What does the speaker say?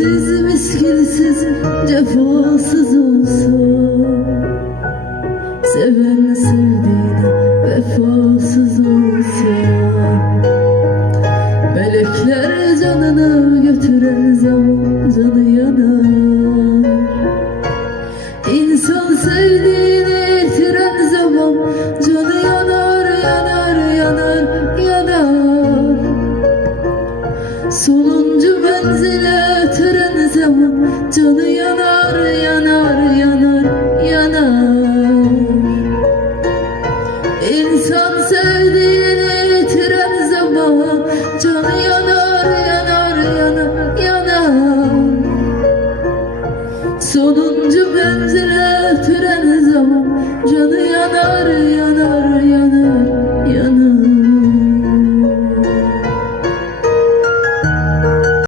Eşsiz, miskilsiz, cefasız olsa, seven sevdiğine vefasız olsa, melekler canını götüren zaman canı yanar. İnsan sevdiğini yitiren zaman canı yanar, yanar, yanar, yanar. Sonuncu menzile tren zaman canı yanar, yanar, yanar, yanar. İnsan sevdiğini yitiren zaman canı yanar, yanar, yanar, yanar. Sonuncu menzile tren zaman canı yanar, yanar, yanar, yanar.